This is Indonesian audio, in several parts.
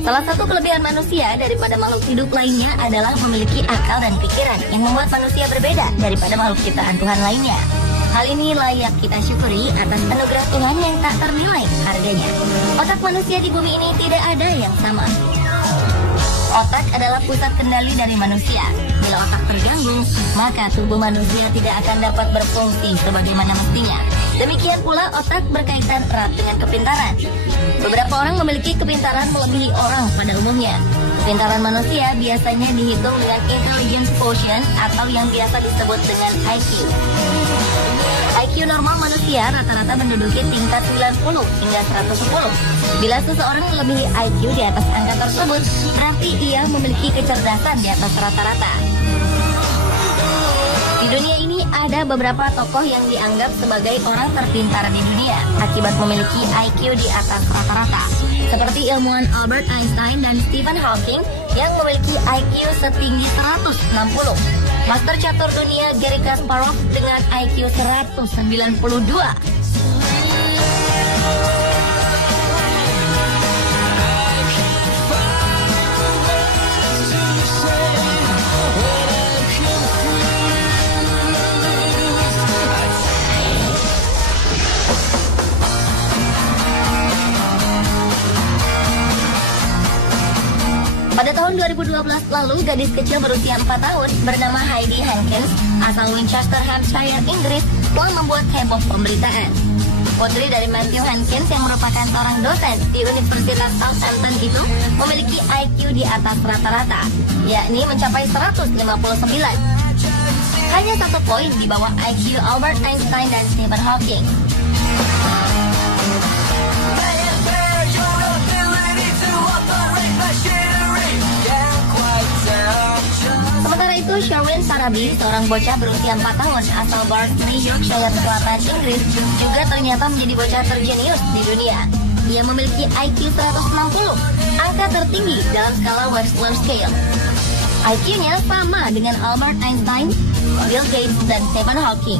Salah satu kelebihan manusia daripada makhluk hidup lainnya adalah memiliki akal dan pikiran yang membuat manusia berbeda daripada makhluk ciptaan Tuhan lainnya. Hal ini layak kita syukuri atas anugerah Tuhan yang tak ternilai harganya. Otak manusia di bumi ini tidak ada yang sama. Otak adalah pusat kendali dari manusia. Bila otak terganggu, maka tubuh manusia tidak akan dapat berfungsi sebagaimana mestinya. Demikian pula otak berkaitan erat dengan kepintaran. Beberapa orang memiliki kepintaran melebihi orang pada umumnya. Kepintaran manusia biasanya dihitung dengan intelligence quotient atau yang biasa disebut dengan IQ. IQ normal manusia rata-rata menduduki tingkat 90 hingga 110. Bila seseorang melebihi IQ di atas angka tersebut, berarti ia memiliki kecerdasan di atas rata-rata. Di dunia ini ada beberapa tokoh yang dianggap sebagai orang terpintar di dunia akibat memiliki IQ di atas rata-rata, seperti ilmuwan Albert Einstein dan Stephen Hawking yang memiliki IQ setinggi 160. Master catur dunia Garry Kasparov dengan IQ 192. Pada tahun 2012 lalu, gadis kecil berusia 4 tahun bernama Heidi Hankins, asal Winchester, Hampshire, Inggris, telah membuat heboh pemberitaan. Putri dari Matthew Hankins yang merupakan seorang dosen di Universitas Southampton itu memiliki IQ di atas rata-rata, yakni mencapai 159. Hanya 1 poin di bawah IQ Albert Einstein dan Stephen Hawking. Sementara itu, Sherwin Sarabi, seorang bocah berusia 4 tahun asal Barnsley, Yorkshire Selatan, Inggris, juga ternyata menjadi bocah terjenius di dunia. Ia memiliki IQ 160, angka tertinggi dalam skala Wechsler Scale. IQ-nya sama dengan Albert Einstein, Bill Gates, dan Stephen Hawking.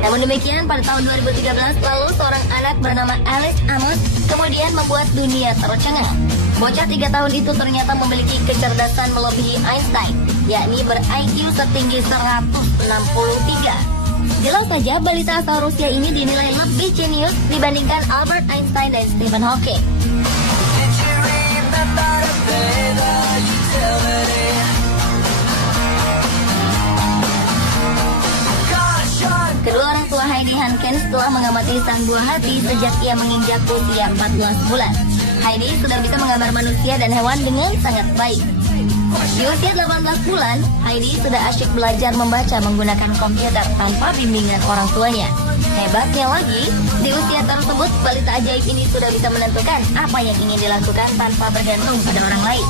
Namun demikian, pada tahun 2013 lalu seorang anak bernama Alice Amos kemudian membuat dunia tercengang. Bocah 3 tahun itu ternyata memiliki kecerdasan melebihi Einstein, yakni ber-IQ setinggi 163. Jelas saja balita asal Rusia ini dinilai lebih jenius dibandingkan Albert Einstein dan Stephen Hawking. Kedua orang tua Heidi Hankins telah mengamati sang buah hati sejak ia menginjak usia 14 bulan. Heidi sudah bisa menggambar manusia dan hewan dengan sangat baik. Di usia 18 bulan, Heidi sudah asyik belajar membaca menggunakan komputer tanpa bimbingan orang tuanya. Hebatnya lagi, di usia tersebut balita ajaib ini sudah bisa menentukan apa yang ingin dilakukan tanpa bergantung pada orang lain.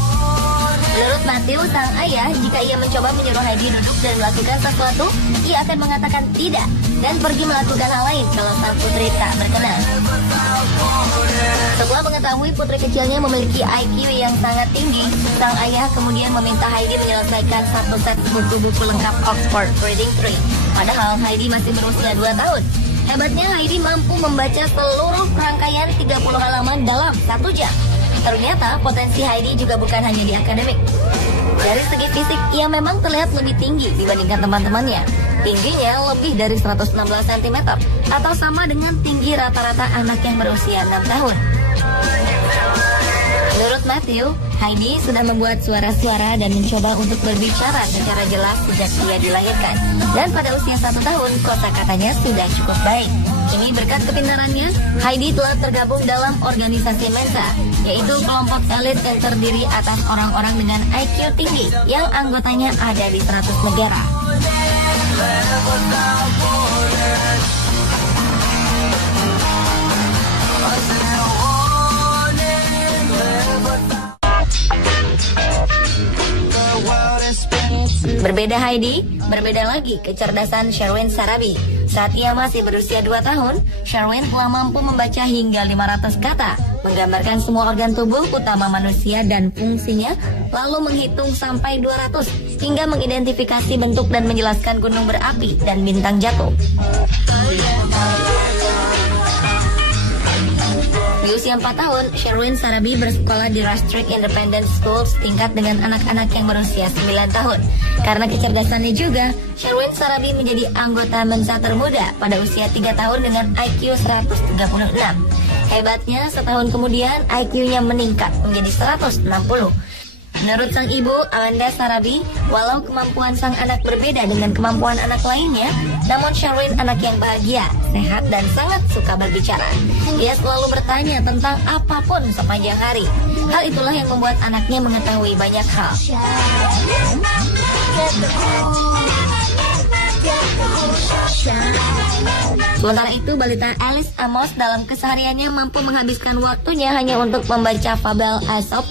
Menurut Matthew, sang ayah, jika ia mencoba menyuruh Heidi duduk dan melakukan sesuatu, ia akan mengatakan tidak dan pergi melakukan hal lain kalau sang putri tak berkenan. Setelah mengetahui putri kecilnya memiliki IQ yang sangat tinggi, sang ayah kemudian meminta Heidi menyelesaikan 1 set buku-buku lengkap Oxford Reading Tree. Padahal Heidi masih berusia 2 tahun. Hebatnya Heidi mampu membaca seluruh rangkaian 30 halaman dalam 1 jam. Ternyata potensi Heidi juga bukan hanya di akademik. Dari segi fisik, ia memang terlihat lebih tinggi dibandingkan teman-temannya. Tingginya lebih dari 116 cm atau sama dengan tinggi rata-rata anak yang berusia 6 tahun. Menurut Matthew, Heidi sudah membuat suara-suara dan mencoba untuk berbicara secara jelas sejak ia dilahirkan. Dan pada usia 1 tahun, kosakatanya sudah cukup baik. Ini berkat kepintarannya, Heidi telah tergabung dalam organisasi Mensa, yaitu kelompok elit yang terdiri atas orang-orang dengan IQ tinggi yang anggotanya ada di 100 negara. The world is spinning too Berbeda Heidi, berbeda lagi kecerdasan Sherwin Sarabi. Saat ia masih berusia 2 tahun, Sherwin telah mampu membaca hingga 500 kata, menggambarkan semua organ tubuh utama manusia dan fungsinya, lalu menghitung sampai 200, hingga mengidentifikasi bentuk dan menjelaskan gunung berapi dan bintang jatuh. Di usia 4 tahun, Sherwin Sarabi bersekolah di Rastrick Independent School setingkat dengan anak-anak yang berusia 9 tahun. Karena kecerdasannya juga, Sherwin Sarabi menjadi anggota Mensa termuda pada usia 3 tahun dengan IQ 136. Hebatnya, setahun kemudian IQ-nya meningkat menjadi 160. Menurut sang ibu, Amanda Sarabi, walau kemampuan sang anak berbeda dengan kemampuan anak lainnya, namun Sherwin anak yang bahagia, sehat, dan sangat suka berbicara. Ia selalu bertanya tentang apapun sepanjang hari. Hal itulah yang membuat anaknya mengetahui banyak hal. Sementara itu, balita Alice Amos dalam kesehariannya mampu menghabiskan waktunya hanya untuk membaca fabel Aesop,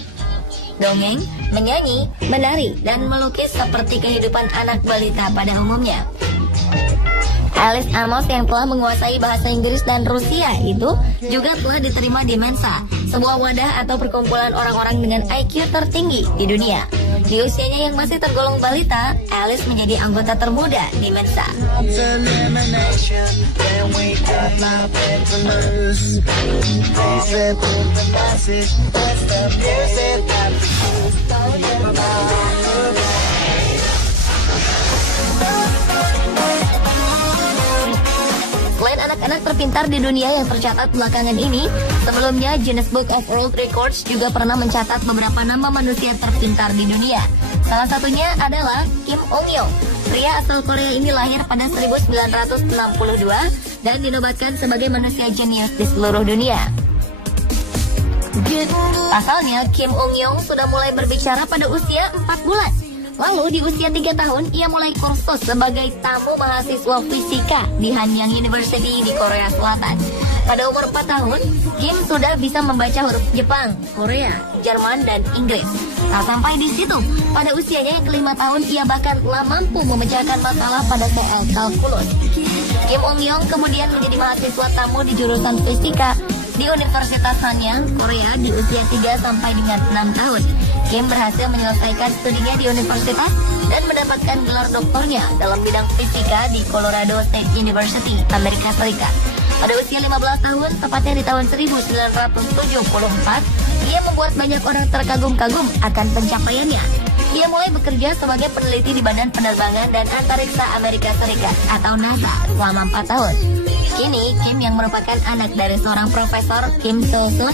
dongeng, menyanyi, menari, dan melukis seperti kehidupan anak balita pada umumnya. Alice Amos yang telah menguasai bahasa Inggris dan Rusia itu juga telah diterima di Mensa, sebuah wadah atau perkumpulan orang-orang dengan IQ tertinggi di dunia. Di usianya yang masih tergolong balita, Alice menjadi anggota termuda di Mensa. Selain anak-anak terpintar di dunia yang tercatat belakangan ini, sebelumnya Guinness Book of World Records juga pernah mencatat beberapa nama manusia terpintar di dunia. Salah satunya adalah Kim Ong-yong. Pria asal Korea ini lahir pada 1962 dan dinobatkan sebagai manusia jenius di seluruh dunia. Pasalnya, Kim Ong-yong sudah mulai berbicara pada usia 4 bulan. Lalu di usia 3 tahun, ia mulai kursus sebagai tamu mahasiswa fisika di Hanyang University di Korea Selatan. Pada umur 4 tahun, Kim sudah bisa membaca huruf Jepang, Korea, Jerman, dan Inggris. Tak sampai di situ, pada usianya yang ke-5 tahun, ia bahkan telah mampu memecahkan masalah pada soal kalkulus. Kim Ong-yong kemudian menjadi mahasiswa tamu di jurusan fisika di Universitas Hanyang, Korea di usia 3 sampai dengan 6 tahun. Kim berhasil menyelesaikan studinya di universitas dan mendapatkan gelar doktornya dalam bidang fisika di Colorado State University, Amerika Serikat. Pada usia 15 tahun, tepatnya di tahun 1974, ia membuat banyak orang terkagum-kagum akan pencapaiannya. Ia mulai bekerja sebagai peneliti di Badan Penerbangan dan Antariksa Amerika Serikat atau NASA selama 4 tahun. Kini, Kim yang merupakan anak dari seorang profesor, Kim So-sun,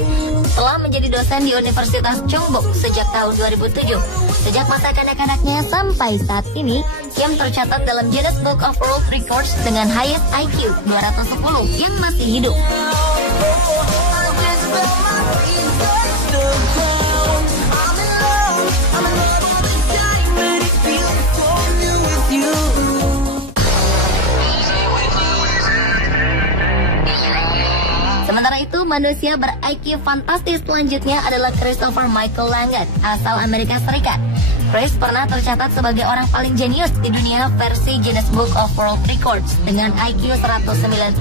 telah menjadi dosen di Universitas Chongbuk sejak tahun 2007. Sejak masa kanak-kanaknya sampai saat ini, Kim tercatat dalam Guinness Book of World Records dengan highest IQ 210 yang masih hidup. Sementara itu, manusia ber-IQ fantastis selanjutnya adalah Christopher Michael Langan, asal Amerika Serikat. Chris pernah tercatat sebagai orang paling jenius di dunia versi Guinness Book of World Records dengan IQ 195.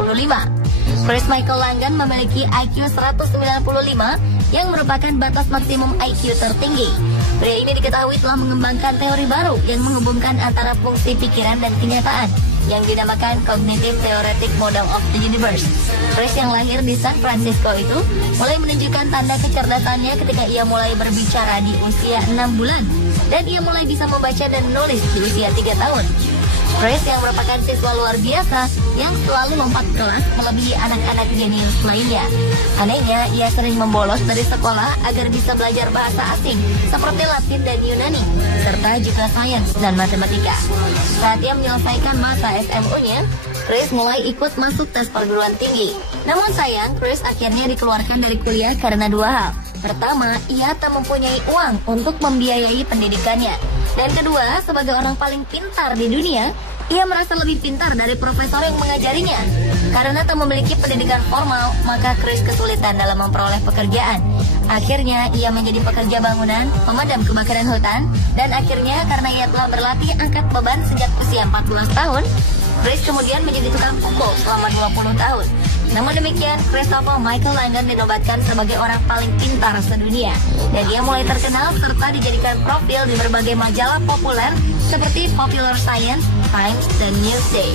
Chris Michael Langan memiliki IQ 195 yang merupakan batas maksimum IQ tertinggi. Pria ini diketahui telah mengembangkan teori baru yang menghubungkan antara fungsi pikiran dan kenyataan yang dinamakan Cognitive Theoretic Model of the Universe. Chris yang lahir di San Francisco itu mulai menunjukkan tanda kecerdasannya ketika ia mulai berbicara di usia 6 bulan dan ia mulai bisa membaca dan menulis di usia 3 tahun. Chris yang merupakan siswa luar biasa yang selalu lompat kelas melebihi anak-anak jenius lainnya. Anehnya, ia sering membolos dari sekolah agar bisa belajar bahasa asing seperti Latin dan Yunani, serta juga sains dan matematika. Saat ia menyelesaikan masa SMU-nya, Chris mulai ikut masuk tes perguruan tinggi. Namun sayang, Chris akhirnya dikeluarkan dari kuliah karena 2 hal. Pertama, ia tak mempunyai uang untuk membiayai pendidikannya. Dan kedua, sebagai orang paling pintar di dunia, ia merasa lebih pintar dari profesor yang mengajarinya. Karena tak memiliki pendidikan formal, maka Chris kesulitan dalam memperoleh pekerjaan. Akhirnya ia menjadi pekerja bangunan, pemadam kebakaran hutan, dan akhirnya karena ia telah berlatih angkat beban sejak usia 14 tahun, Chris kemudian menjadi tukang pukul selama 20 tahun. Namun demikian, Christopher Michael Landon dinobatkan sebagai orang paling pintar sedunia. Dan dia mulai terkenal serta dijadikan profil di berbagai majalah populer seperti Popular Science, Times, dan Newsday.